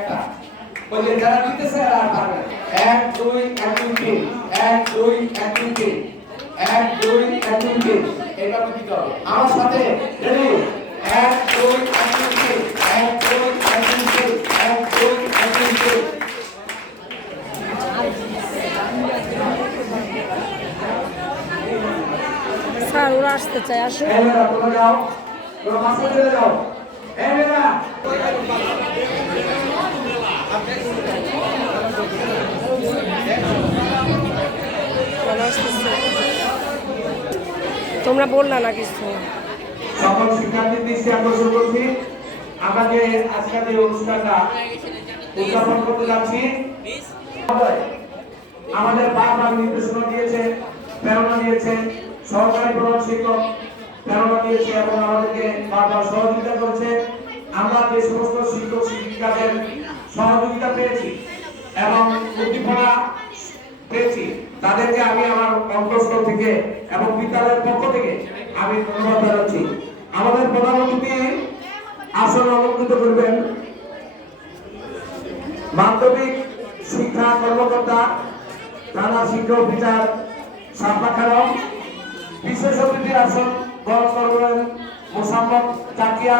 একটা ওই যে যারা দিতেছে আর পারবে 1 2 1 2 3 1 2 1 2 3 1 2 1 2 3 এটা দিতে হবে আমার সাথে রেডি 1 2 1 2 3 1 2 1 2 3 1 2 1 2 3 স্যার ওরা আসতে চায় আসুন এরা তোমরা যাও তোমরা মাসে চলে যাও এরা তোমরা বললা না কিছু সকল শিক্ষার্থীর দৃষ্টি আকর্ষণ করছি আমরা যে আজকের যে অনুষ্ঠানটা উদযাপন করতে যাচ্ছি আমাদের বারবার নির্দেশনা দিয়েছে প্রেরণা দিয়েছে সহকারী প্রধান শিক্ষক প্রেরণা দিয়েছে এবং আমাদেরকে বারবার সহযোগিতা করেছে আমরা যে সমস্ত শিক্ষক শিক্ষিকাদের সহযোগিতা পেয়েছি এবং উদ্দীপনা পেয়েছি তাদেরকে আমি আমার অন্তঃস্থল থেকে এবং বিদ্যালয়ের পক্ষ থেকে আমি ধন্যবাদ জানাচ্ছি আমাদের প্রধান অতিথি আসন অলঙ্কৃত করবেন মাধ্যমিক শিক্ষা কর্মকর্তা থানা শিক্ষা অফিসার সাফা খানম বিশেষ অতিথির আসন বরণ করবেন মোসাম্মদ জাকিয়া।